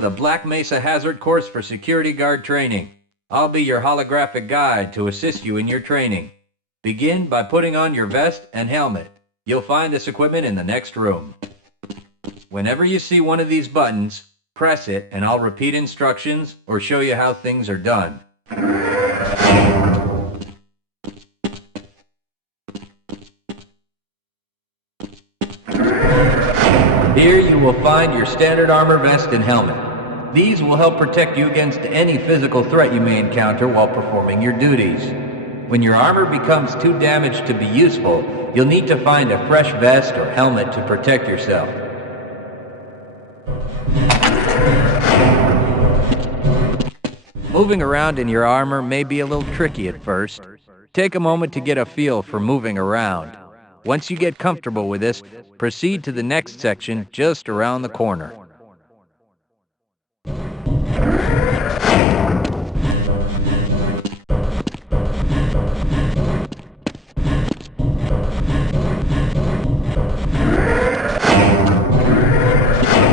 to the Black Mesa Hazard Course for Security Guard Training. I'll be your holographic guide to assist you in your training. Begin by putting on your vest and helmet. You'll find this equipment in the next room. Whenever you see one of these buttons, press it and I'll repeat instructions or show you how things are done. Here you will find your standard armor vest and helmet. These will help protect you against any physical threat you may encounter while performing your duties. When your armor becomes too damaged to be useful, you'll need to find a fresh vest or helmet to protect yourself. Moving around in your armor may be a little tricky at first. Take a moment to get a feel for moving around. Once you get comfortable with this, proceed to the next section just around the corner. The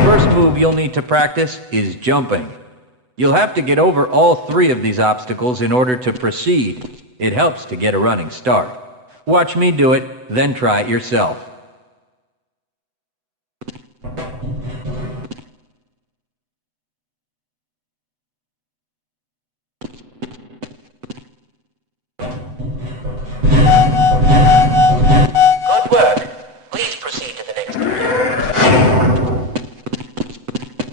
first move you'll need to practice is jumping. You'll have to get over all three of these obstacles in order to proceed. It helps to get a running start. Watch me do it, then try it yourself. Good work. Please proceed to the next area.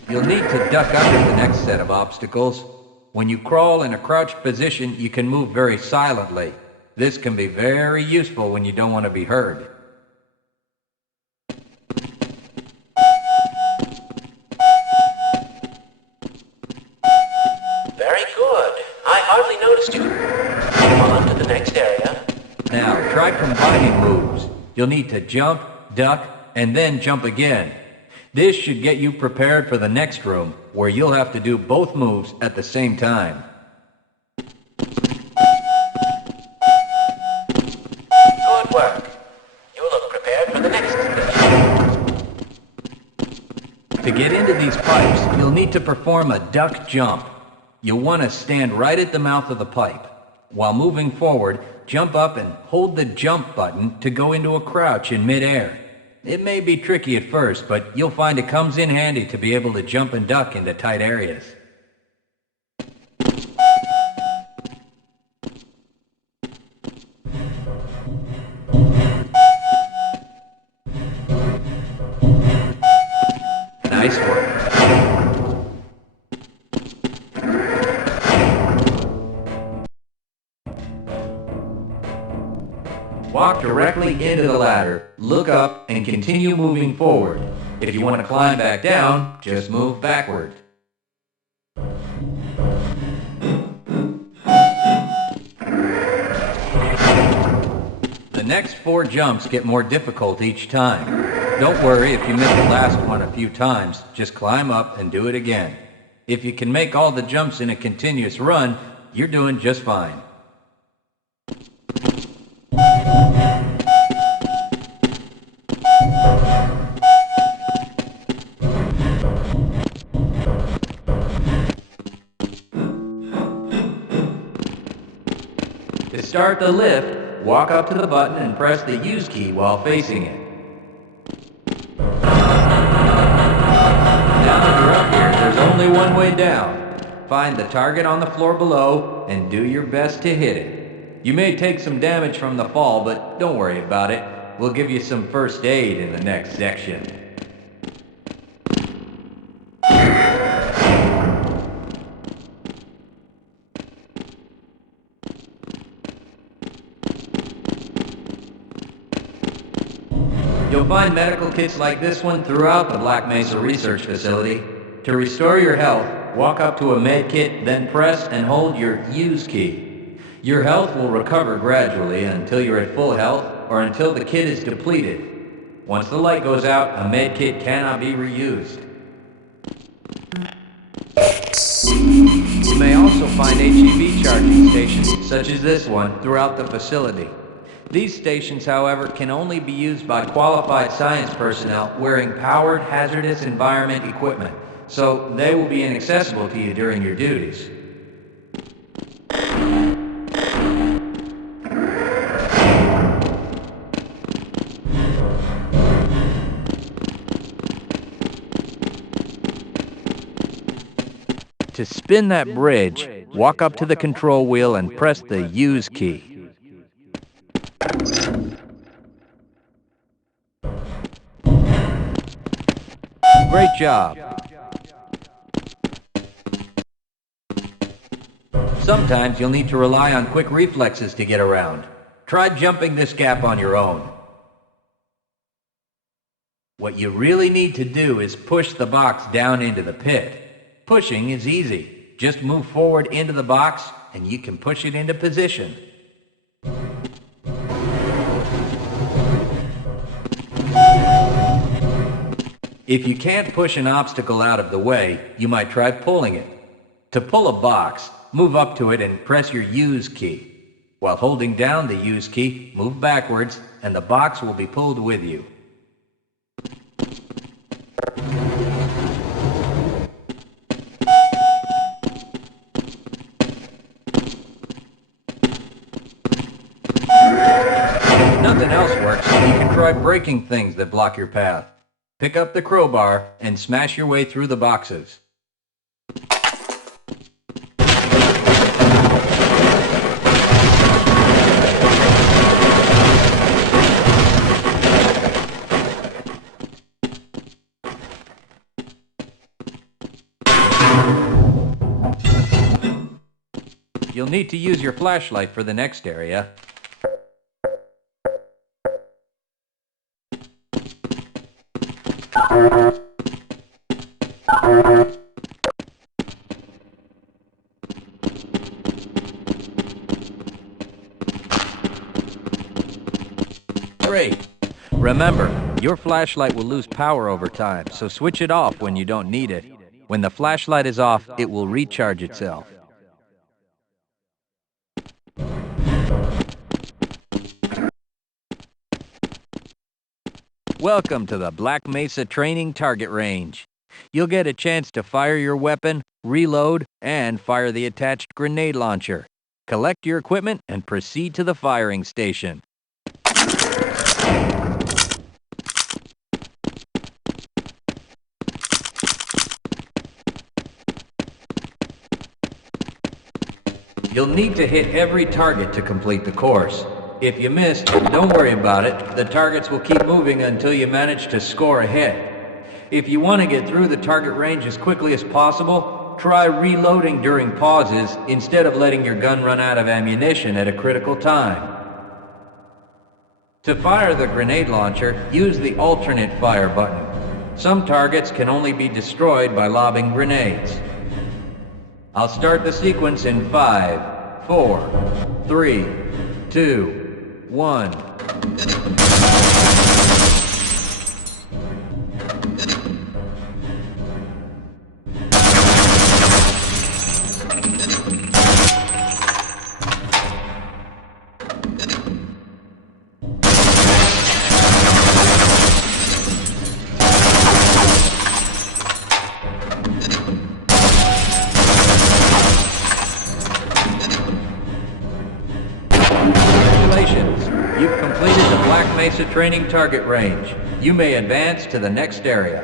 You'll need to duck under the next set of obstacles. When you crawl in a crouched position, you can move very silently. This can be very useful when you don't want to be heard. Very good. I hardly noticed you. On to the next area. Now, try combining moves. You'll need to jump, duck, and then jump again. This should get you prepared for the next room, where you'll have to do both moves at the same time. Good work. You look prepared for the next station. To get into these pipes, you'll need to perform a duck jump. You'll want to stand right at the mouth of the pipe. While moving forward, jump up and hold the jump button to go into a crouch in midair. It may be tricky at first, but you'll find it comes in handy to be able to jump and duck into tight areas. Nice work. Walk directly into the ladder, look up, and continue moving forward. If you want to climb back down, just move backward. The next 4 jumps get more difficult each time. Don't worry if you miss the last one a few times, just climb up and do it again. If you can make all the jumps in a continuous run, you're doing just fine. To start the lift, walk up to the button and press the use key while facing it. Now that you're up here, there's only one way down. Find the target on the floor below and do your best to hit it. You may take some damage from the fall, but don't worry about it. We'll give you some first aid in the next section. You'll find medical kits like this one throughout the Black Mesa Research Facility. To restore your health, walk up to a med kit, then press and hold your use key. Your health will recover gradually until you're at full health or until the kit is depleted. Once the light goes out, a med kit cannot be reused. You may also find HEV charging stations, such as this one, throughout the facility. These stations, however, can only be used by qualified science personnel wearing powered hazardous environment equipment. so they will be inaccessible to you during your duties. To spin that bridge, walk up to the control wheel and press the Use key. Great job. Sometimes you'll need to rely on quick reflexes to get around. Try jumping this gap on your own. What you really need to do is push the box down into the pit. Pushing is easy. Just move forward into the box and you can push it into position. If you can't push an obstacle out of the way, you might try pulling it. To pull a box, move up to it and press your Use key. While holding down the Use key, move backwards and the box will be pulled with you. If nothing else works, you can try breaking things that block your path. Pick up the crowbar and smash your way through the boxes. You'll need to use your flashlight for the next area. Great. Remember, your flashlight will lose power over time, so switch it off when you don't need it. When the flashlight is off, it will recharge itself. Welcome to the Black Mesa Training Target Range. You'll get a chance to fire your weapon, reload, and fire the attached grenade launcher. Collect your equipment and proceed to the firing station. You'll need to hit every target to complete the course. If you missed, don't worry about it. The targets will keep moving until you manage to score a hit. If you want to get through the target range as quickly as possible, try reloading during pauses instead of letting your gun run out of ammunition at a critical time. To fire the grenade launcher, use the alternate fire button. Some targets can only be destroyed by lobbing grenades. I'll start the sequence in 5, 4, 3, 2, 1. You've completed the Black Mesa Training Target Range. You may advance to the next area.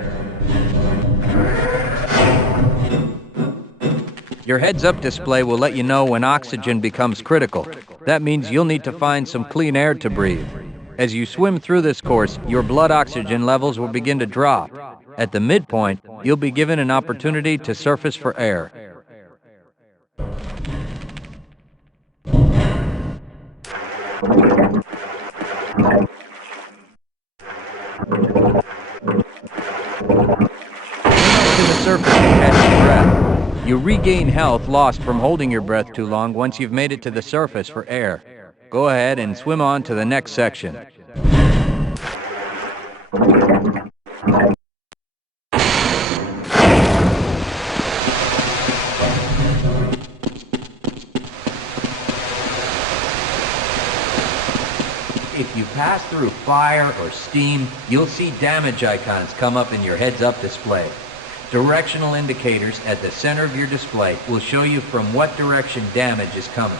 Your heads-up display will let you know when oxygen becomes critical. That means you'll need to find some clean air to breathe. As you swim through this course, your blood oxygen levels will begin to drop. At the midpoint, you'll be given an opportunity to surface for air. To the surface and catch your breath. You regain health lost from holding your breath too long once you've made it to the surface for air. Go ahead and swim on to the next section. If you pass through fire or steam, you'll see damage icons come up in your heads-up display. Directional indicators at the center of your display will show you from what direction damage is coming.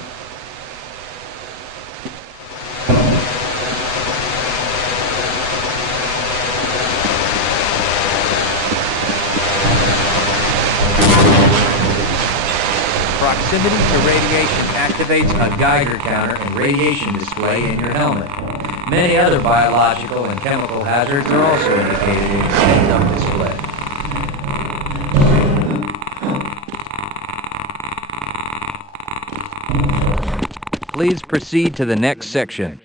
Proximity to radiation activates a Geiger counter and radiation display in your helmet. Many other biological and chemical hazards are also indicated in your heads-up display. Please proceed to the next section.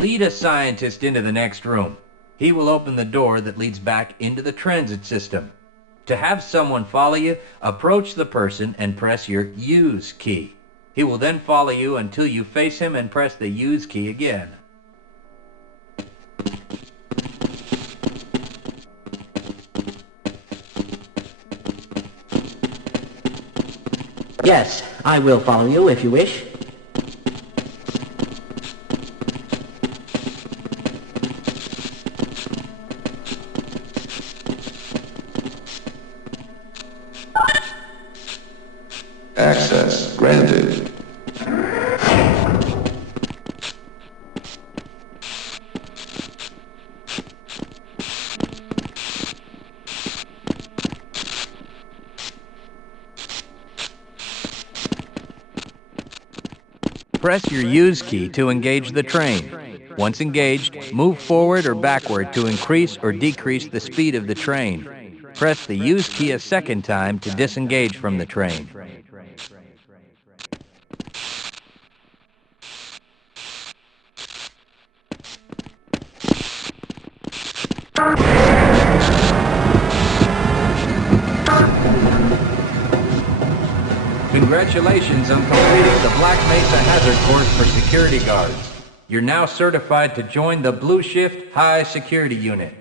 Lead a scientist into the next room. He will open the door that leads back into the transit system. To have someone follow you, approach the person and press your Use key. He will then follow you until you face him and press the Use key again. Yes, I will follow you if you wish. Access granted. Press your Use key to engage the train. Once engaged, move forward or backward to increase or decrease the speed of the train. Press the Use key a second time to disengage from the train. Congratulations on completing the Black Mesa Hazard Course for security guards. You're now certified to join the Blue Shift High Security Unit.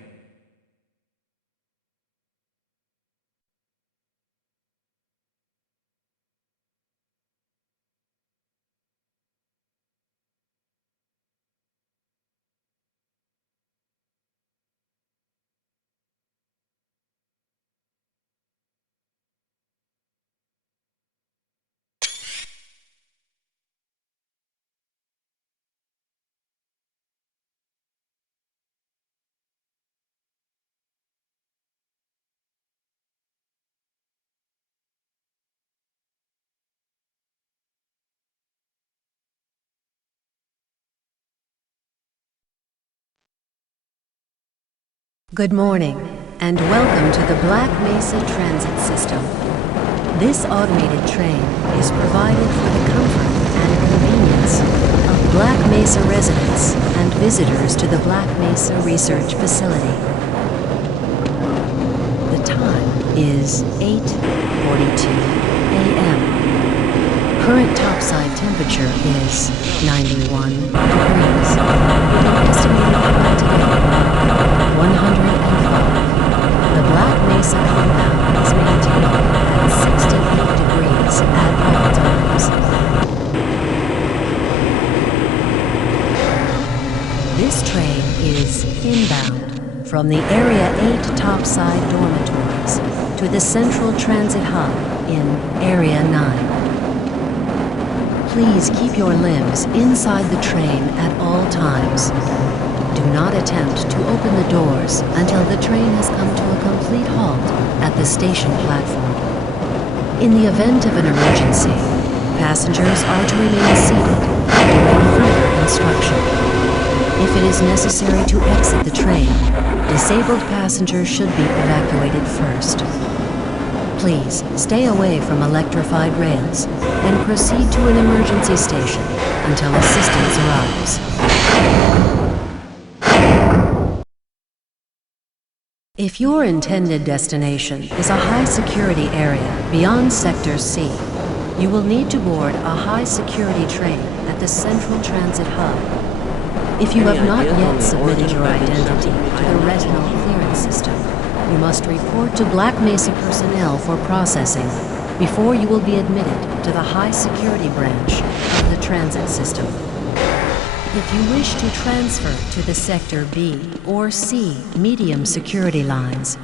Good morning, and welcome to the Black Mesa Transit System. This automated train is provided for the comfort and convenience of Black Mesa residents and visitors to the Black Mesa Research Facility. The time is 8:42 a.m. Current topside temperature is 91 degrees, with an estimated high today 105. The Black Mesa compound is maintained at 68 degrees at all times. This train is inbound from the Area 8 topside dormitories to the Central Transit Hub in Area 9. Please keep your limbs inside the train at all times. Do not attempt to open the doors until the train has come to a complete halt at the station platform. In the event of an emergency, passengers are to remain seated during further instruction. If it is necessary to exit the train, disabled passengers should be evacuated first. Please stay away from electrified rails and proceed to an emergency station until assistance arrives. If your intended destination is a high-security area beyond Sector C, you will need to board a high-security train at the Central Transit Hub. If you Any have not ideas on yet the submitted origin your of that identity to the retinal clearance system, you must report to Black Mesa personnel for processing before you will be admitted to the high security branch of the transit system. If you wish to transfer to the Sector B or C medium security lines,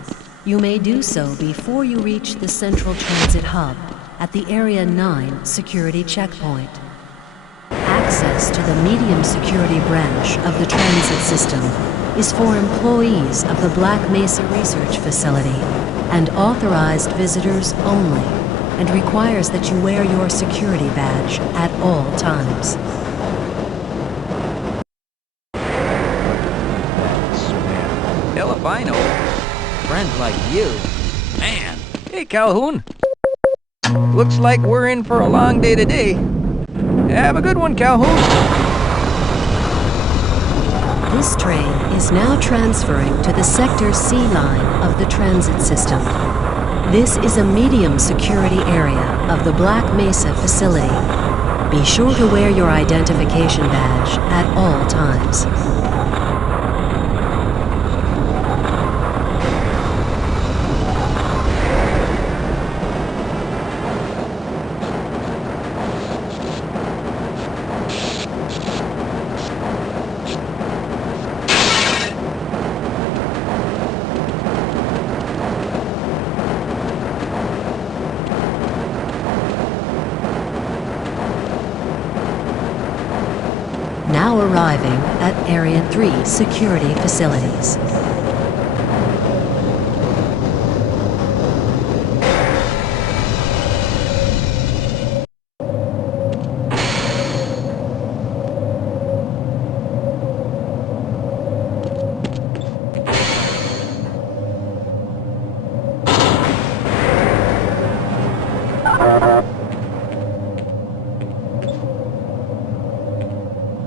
you may do so before you reach the Central Transit Hub at the Area 9 security checkpoint. Access to the medium security branch of the transit system is for employees of the Black Mesa Research Facility and authorized visitors only, and requires that you wear your security badge at all times. Hell if I know. Friends like you. Man. Hey, Calhoun. Looks like we're in for a long day today. Have a good one, Calhoun. This train is now transferring to the Sector C line of the transit system. This is a medium security area of the Black Mesa facility. Be sure to wear your identification badge at all times. Now arriving at Area 3 security facilities.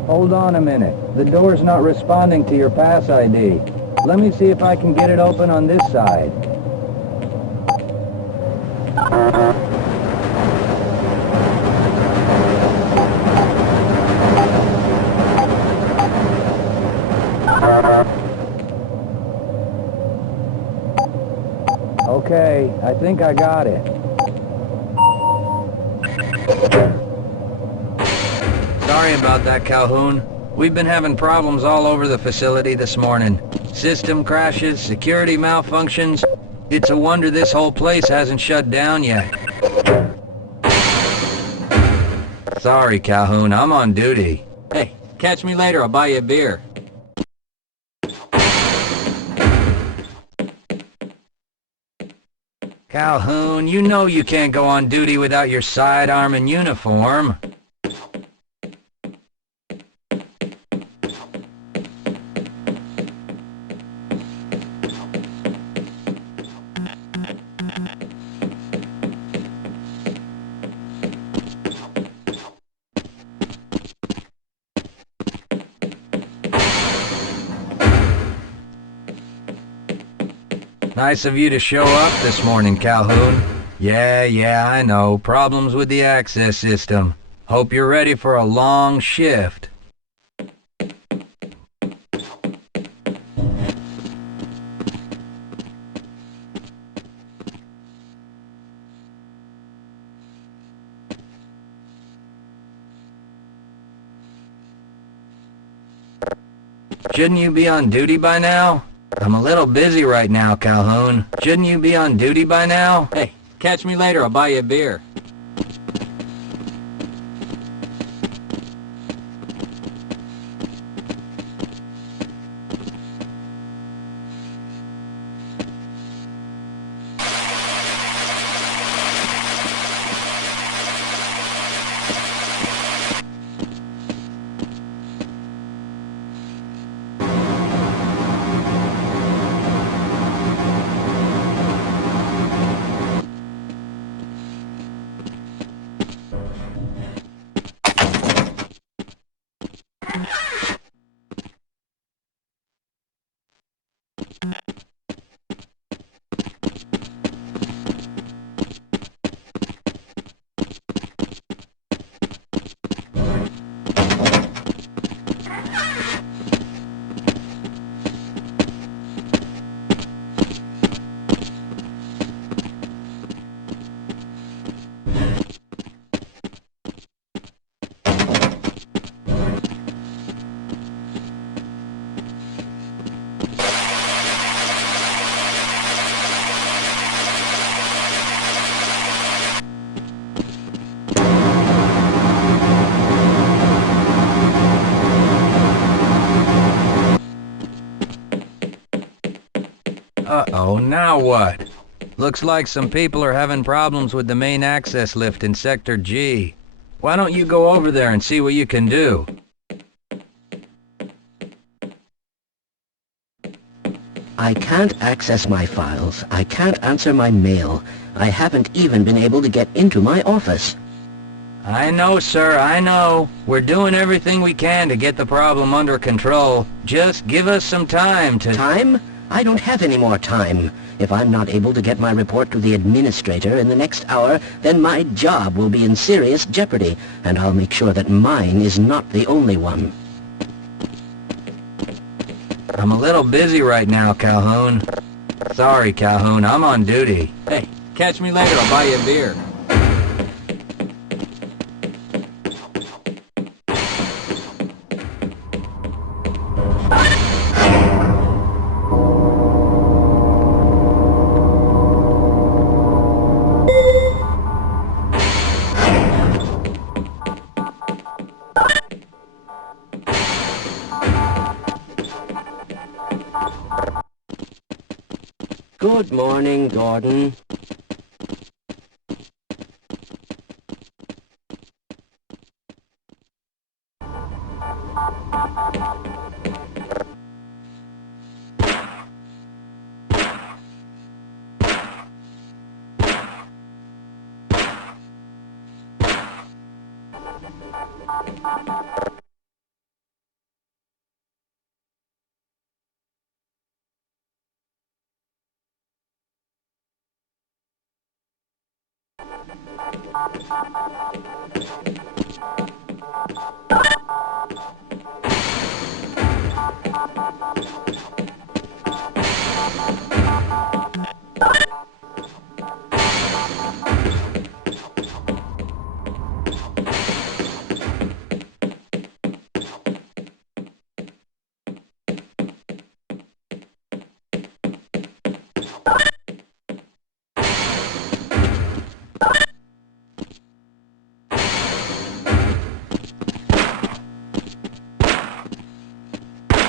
Hold on a minute. The door's not responding to your pass ID. Let me see if I can get it open on this side. Okay, I think I got it. Sorry about that, Calhoun. We've been having problems all over the facility this morning. System crashes, security malfunctions. It's a wonder this whole place hasn't shut down yet. Sorry, Calhoun, I'm on duty. Hey, catch me later, I'll buy you a beer. Calhoun, you know you can't go on duty without your sidearm and uniform. Nice of you to show up this morning, Calhoun. Yeah, I know. Problems with the access system. Hope you're ready for a long shift. Shouldn't you be on duty by now? I'm a little busy right now, Calhoun. Shouldn't you be on duty by now? Hey, catch me later, I'll buy you a beer. Now what? Looks like some people are having problems with the main access lift in Sector G. Why don't you go over there and see what you can do? I can't access my files. I can't answer my mail. I haven't even been able to get into my office. I know, sir, I know. We're doing everything we can to get the problem under control. Just give us some time to... Time? I don't have any more time. If I'm not able to get my report to the administrator in the next hour, then my job will be in serious jeopardy, and I'll make sure that mine is not the only one. I'm a little busy right now, Calhoun. Sorry, Calhoun, I'm on duty. Hey, catch me later, I'll buy you a beer. Good morning, Gordon.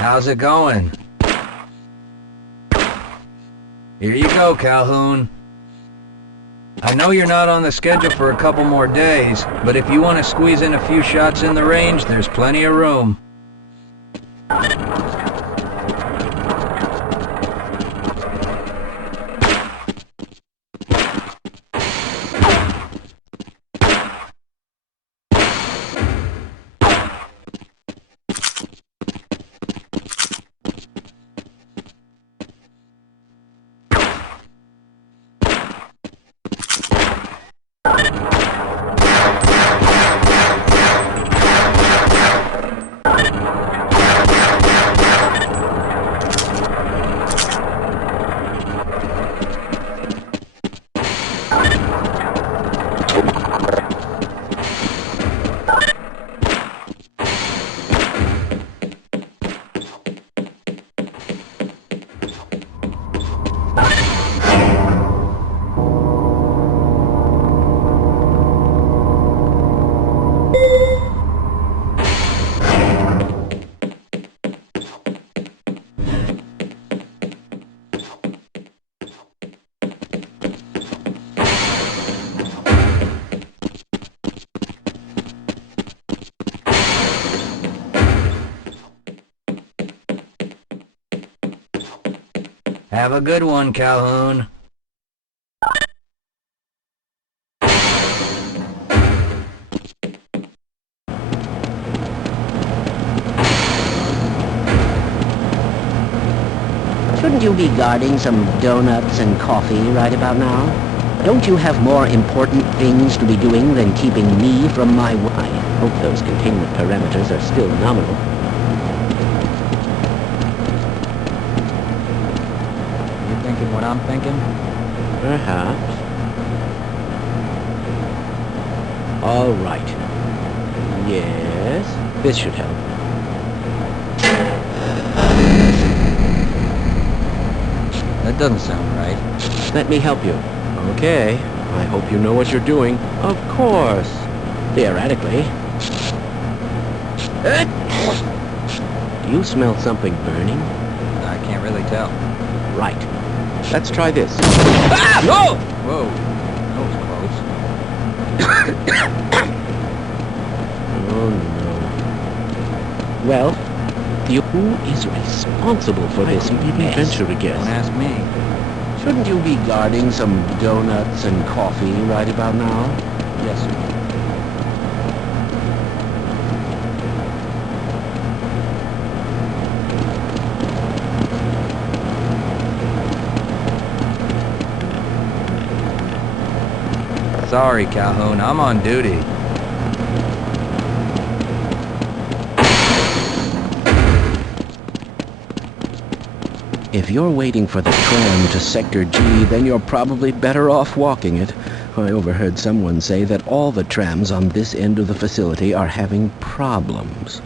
How's it going? Here you go, Calhoun. I know you're not on the schedule for a couple more days, but if you want to squeeze in a few shots in the range, there's plenty of room. Have a good one, Calhoun. Shouldn't you be guarding some donuts and coffee right about now? Don't you have more important things to be doing than keeping me from my... I hope those containment parameters are still nominal. Thinking what I'm thinking? Perhaps. All right. Yes, this should help. That doesn't sound right. Let me help you. Okay. I hope you know what you're doing. Of course. Theoretically. Do you smell something burning? I can't really tell. Right. Let's try this. Ah! Whoa! Whoa. That was close. Oh no. Well, who is responsible for this mess? Venture again. Don't ask me. Shouldn't you be guarding some donuts and coffee right about now? Yes, sir. Sorry, Calhoun. I'm on duty. If you're waiting for the tram to Sector G, then you're probably better off walking it. I overheard someone say that all the trams on this end of the facility are having problems.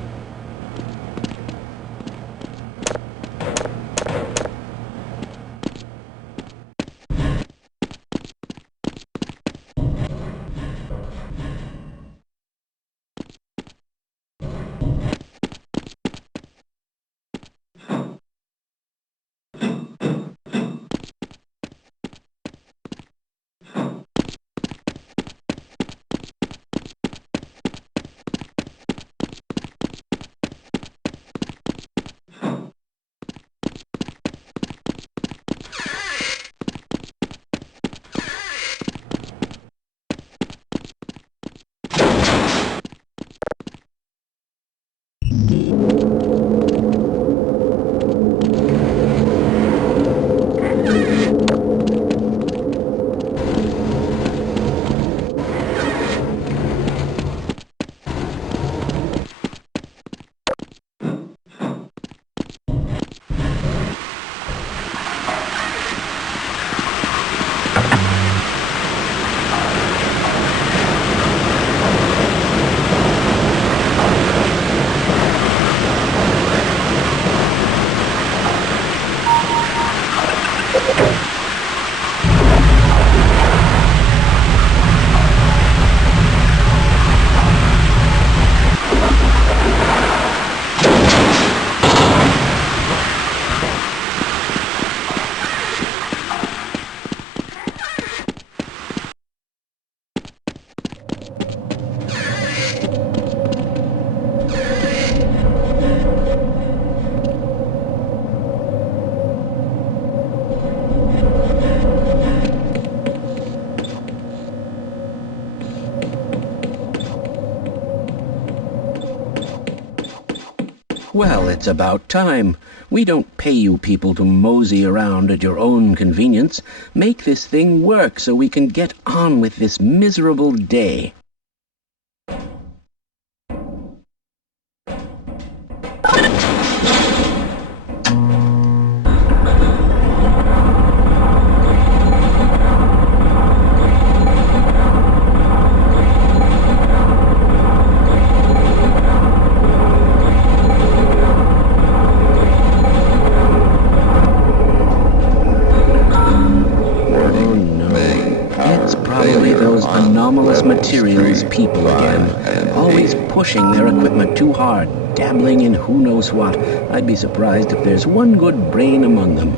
Well, it's about time. We don't pay you people to mosey around at your own convenience. Make this thing work so we can get on with this miserable day. Anomalous materials people again, always pushing their equipment too hard, dabbling in who knows what. I'd be surprised if there's one good brain among them.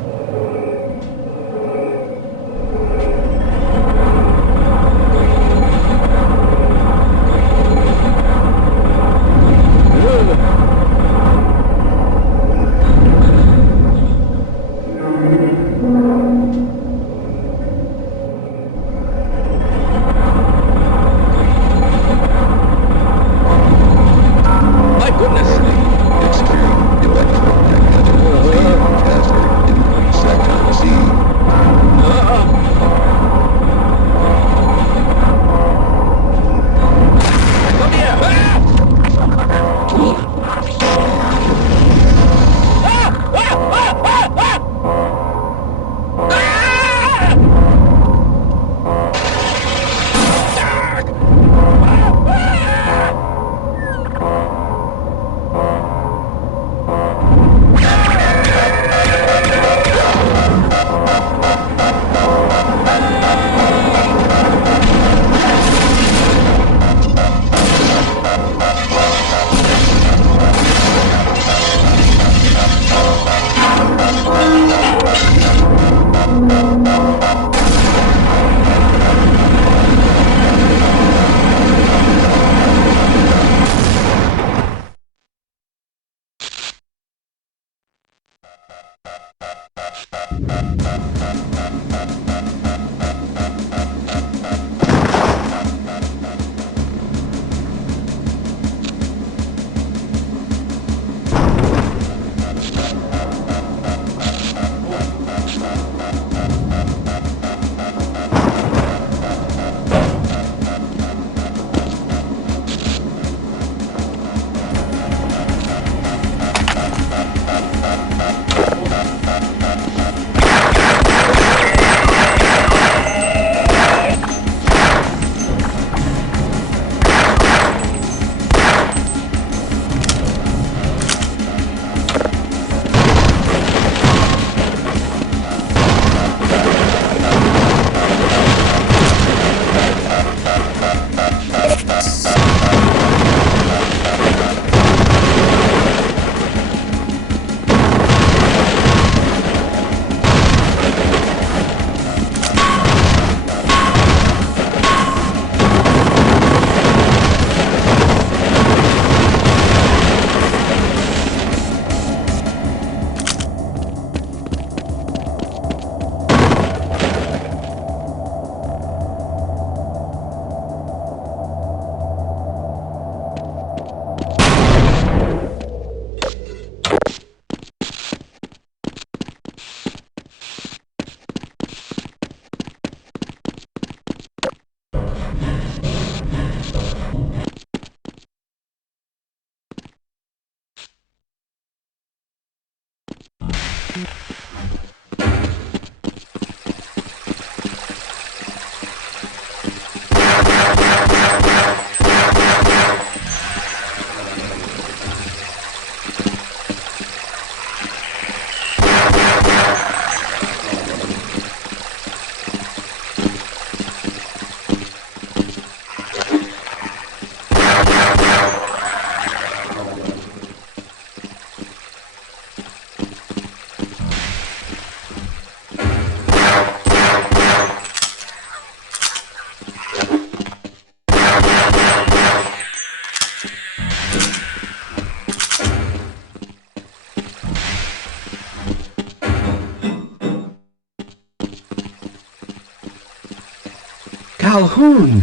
Calhoun!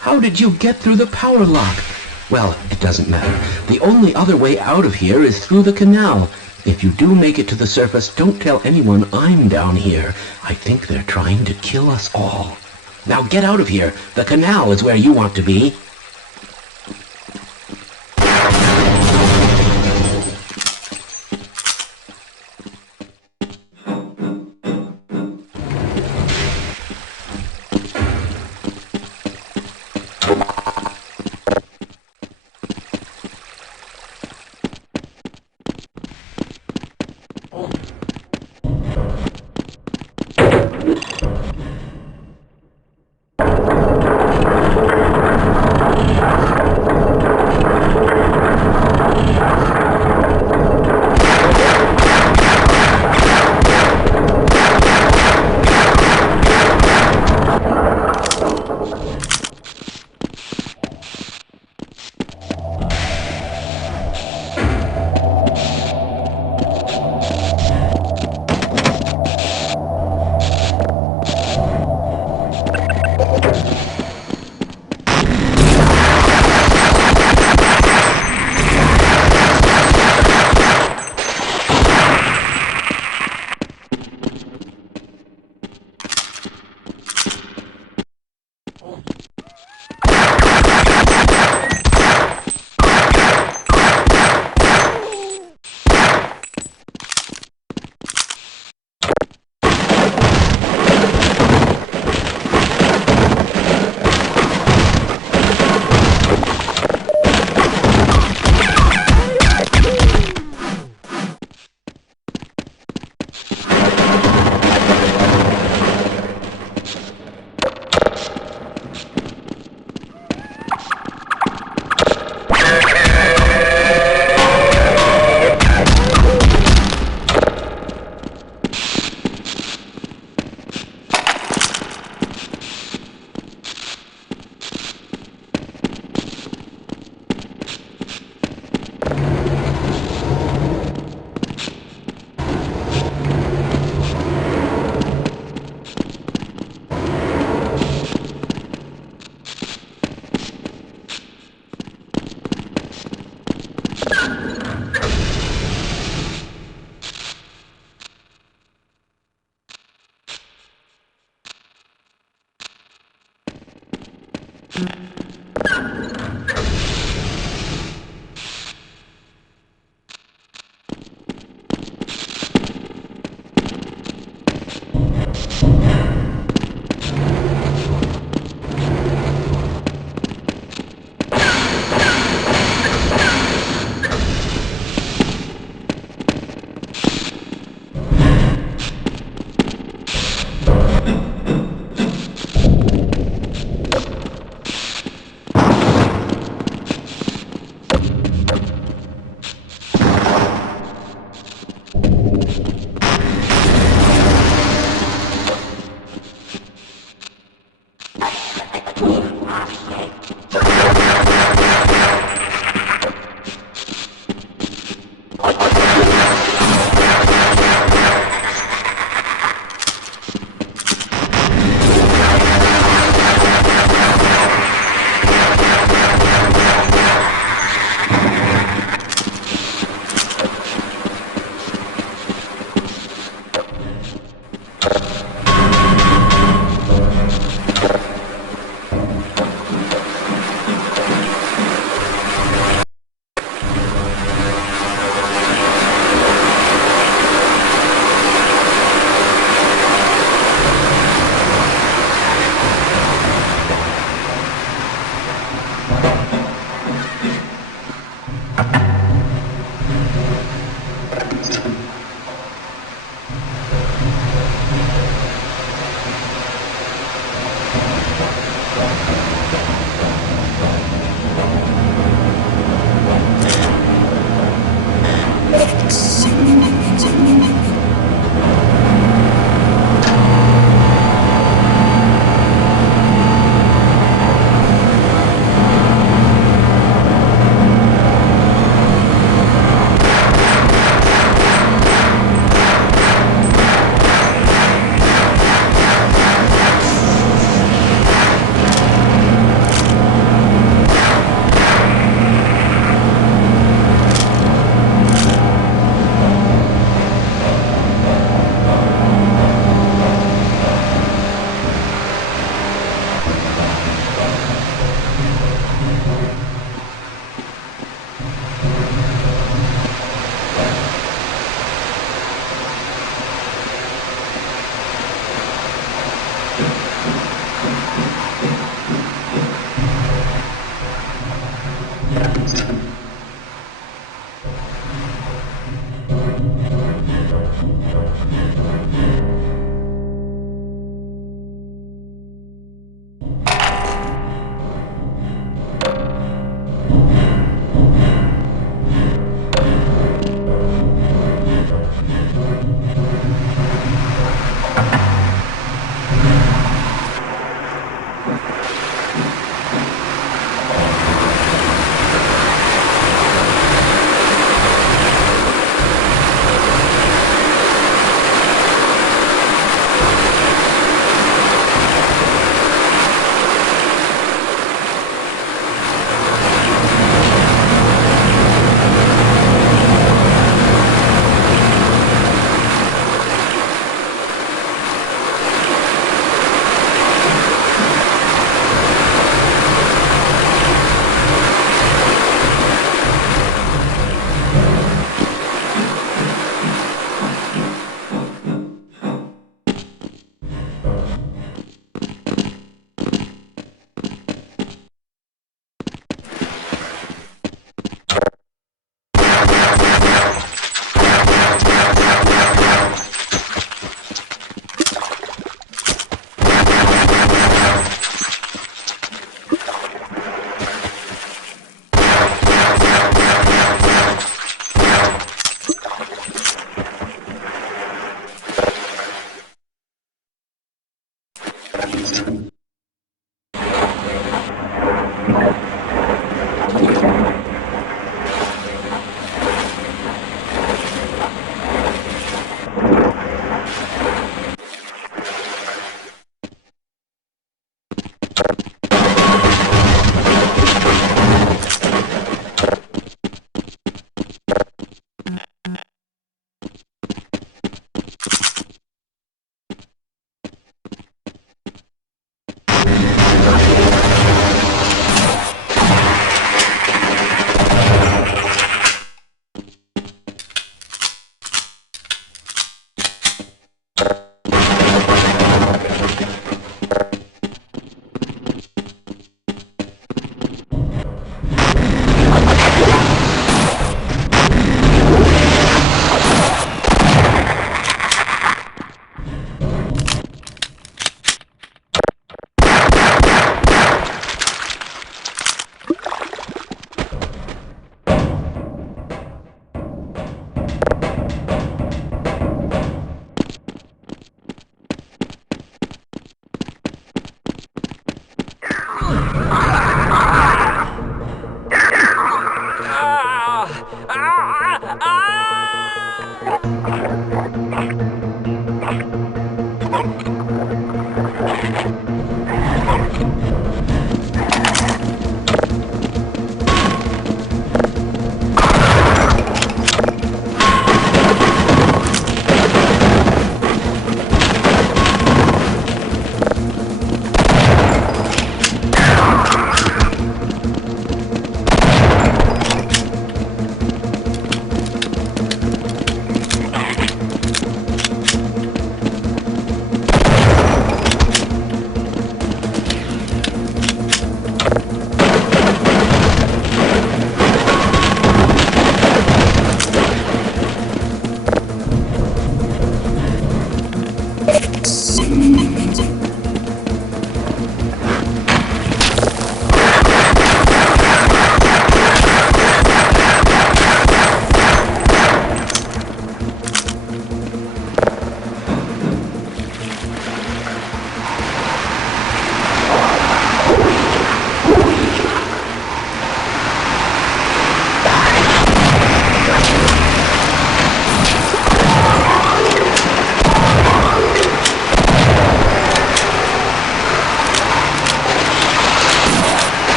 How did you get through the power lock? Well, it doesn't matter. The only other way out of here is through the canal. If you do make it to the surface, don't tell anyone I'm down here. I think they're trying to kill us all. Now get out of here. The canal is where you want to be.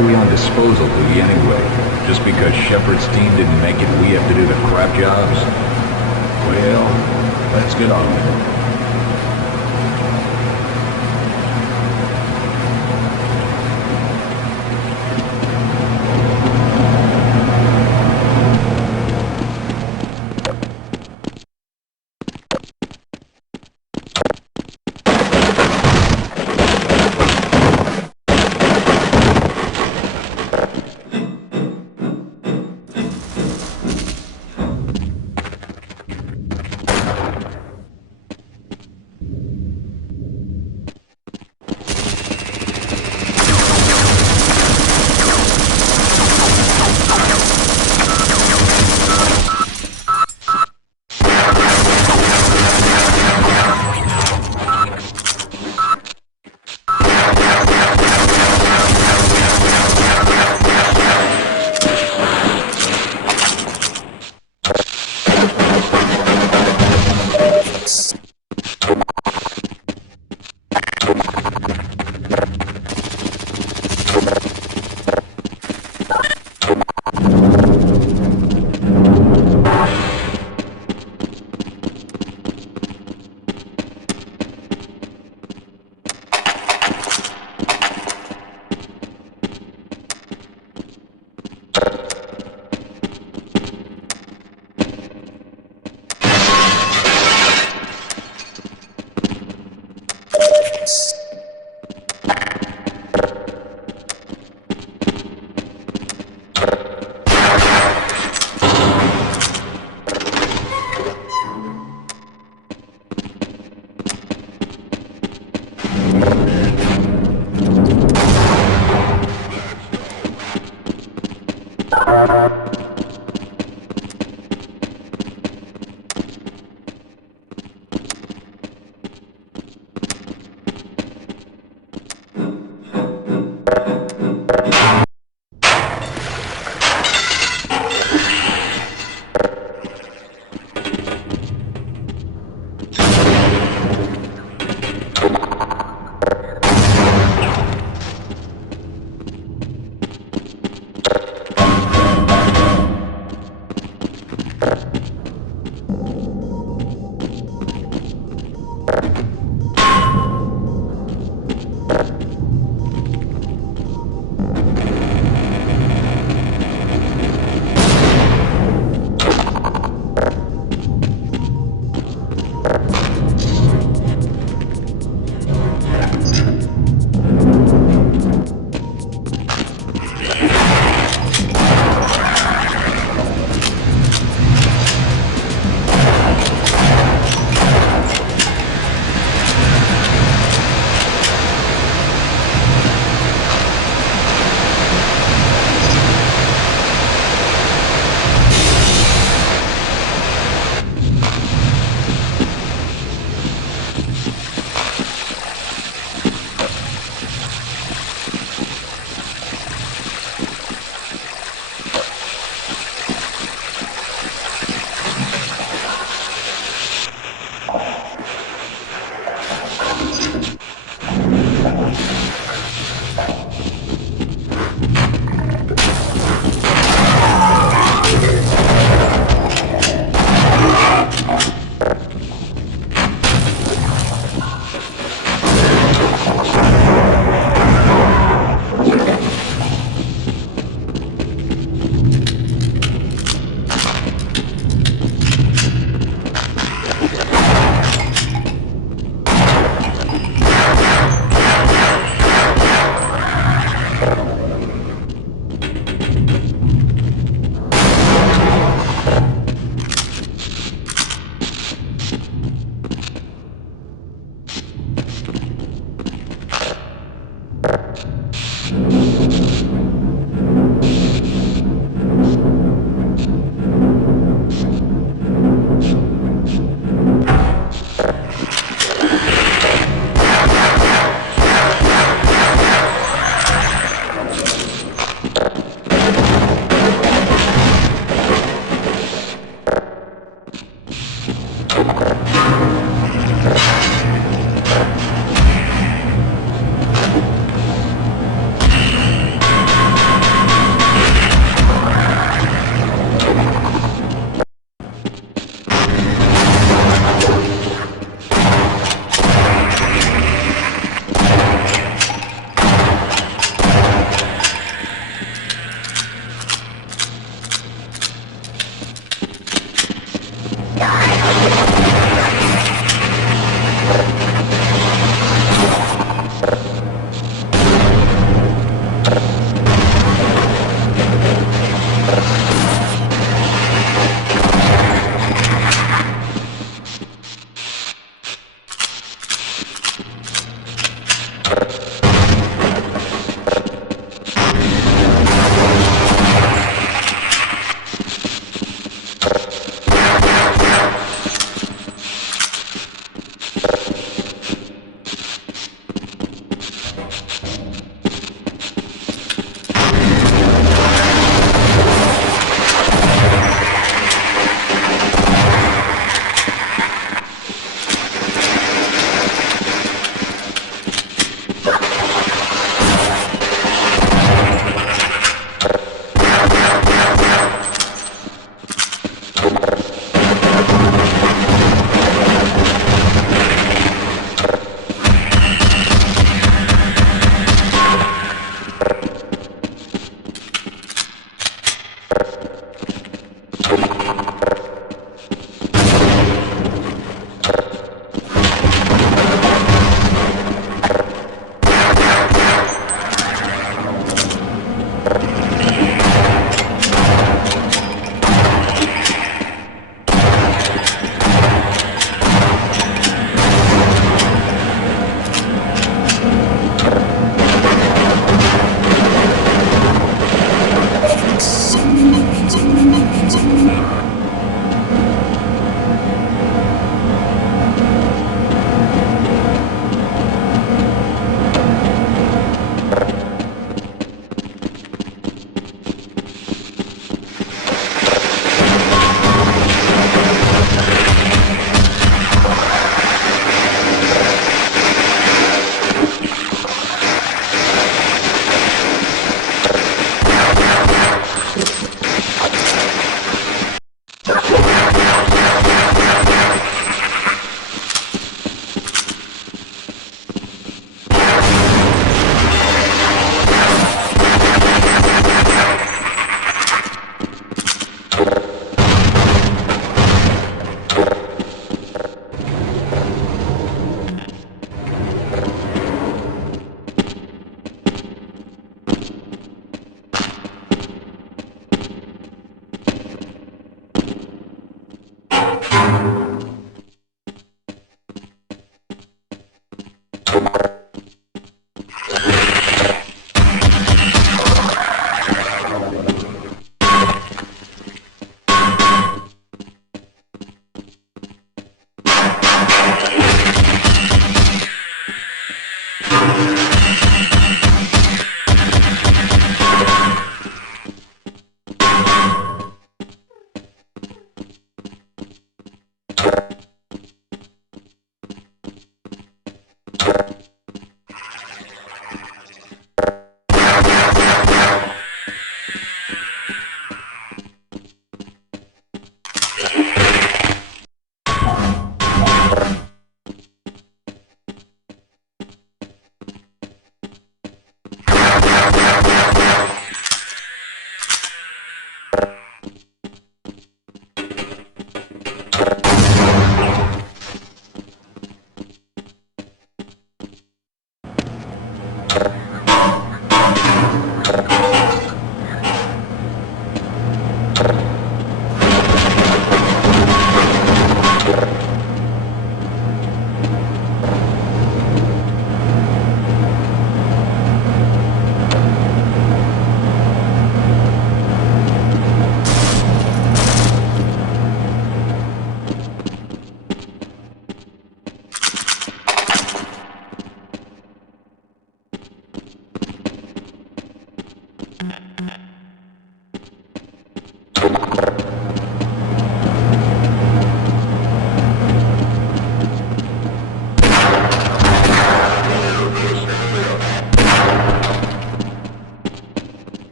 are we on disposal duty anyway? Just because Shepard's team didn't make it, we have to do the crap jobs? Well, let's get on with it.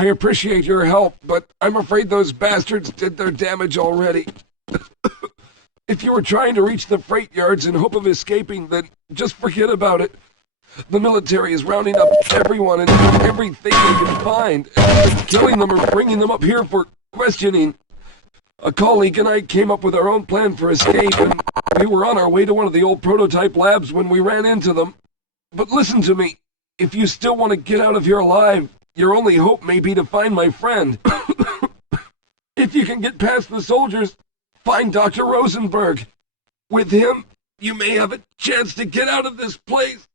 I appreciate your help, but I'm afraid those bastards did their damage already. If you were trying to reach the freight yards in hope of escaping, then just forget about it. The military is rounding up everyone and everything they can find, and killing them or bringing them up here for questioning. A colleague and I came up with our own plan for escape, and we were on our way to one of the old prototype labs when we ran into them. But listen to me. If you still want to get out of here alive, your only hope may be to find my friend. If you can get past the soldiers, find Dr. Rosenberg. With him, you may have a chance to get out of this place.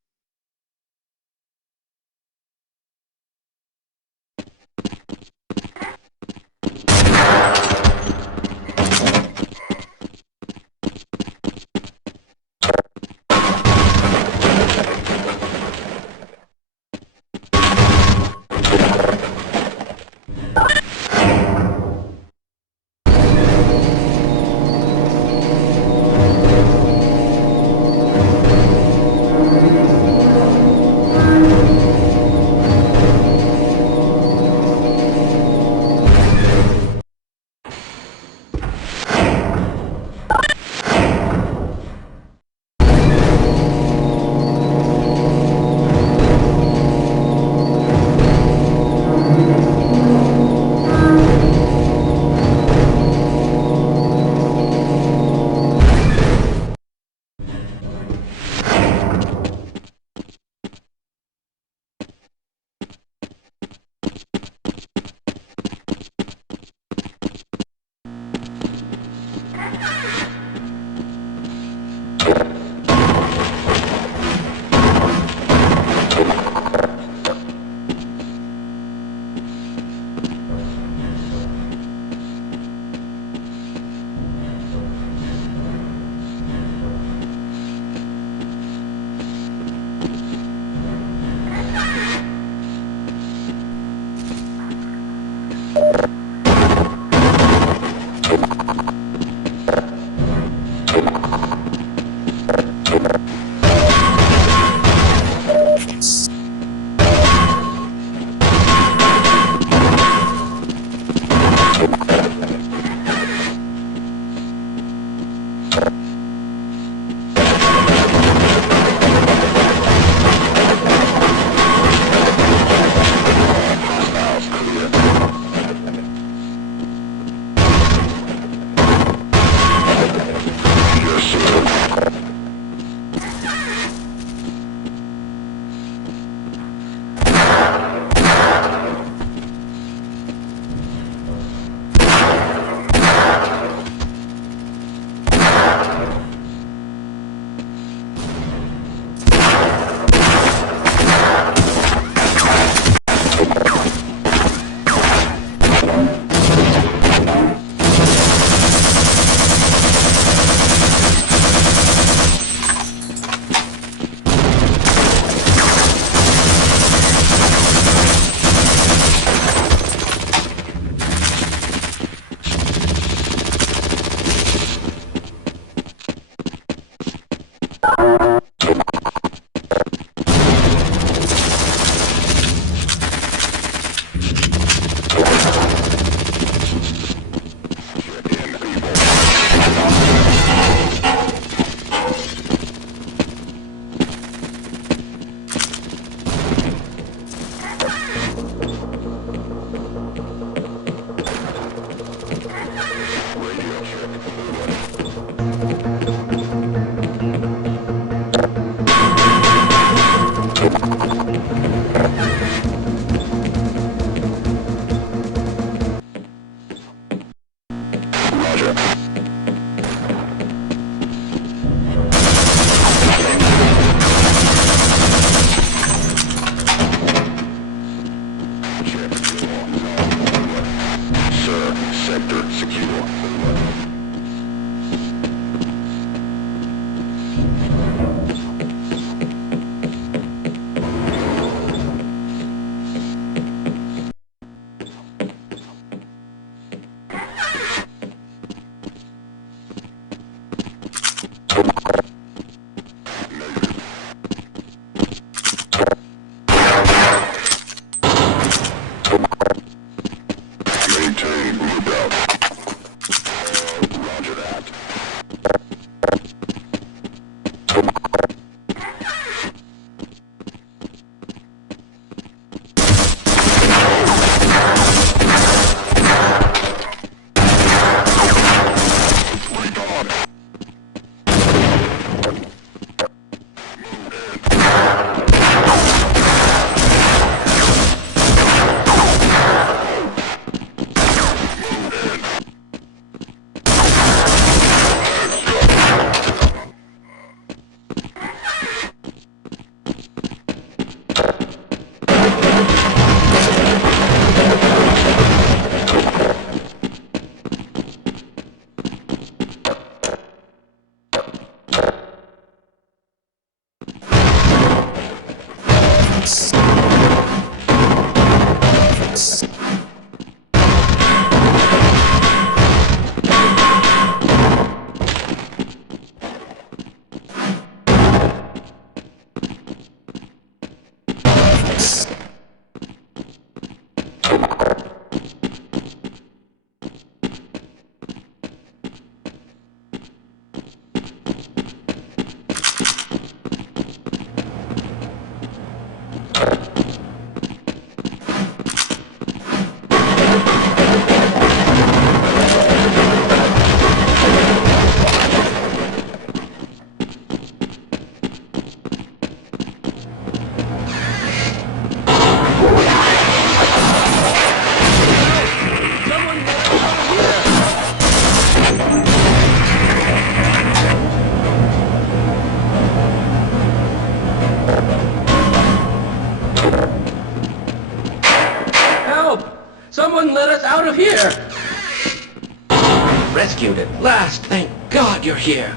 last. Thank God you're here.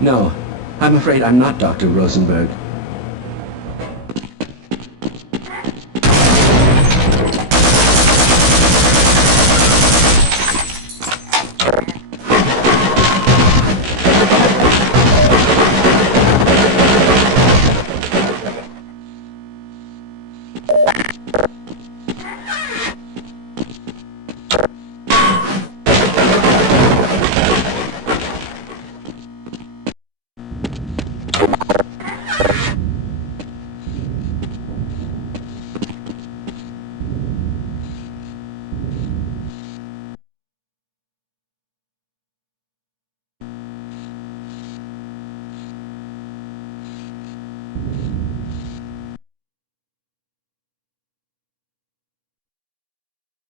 No, I'm afraid I'm not Dr. Rosenberg.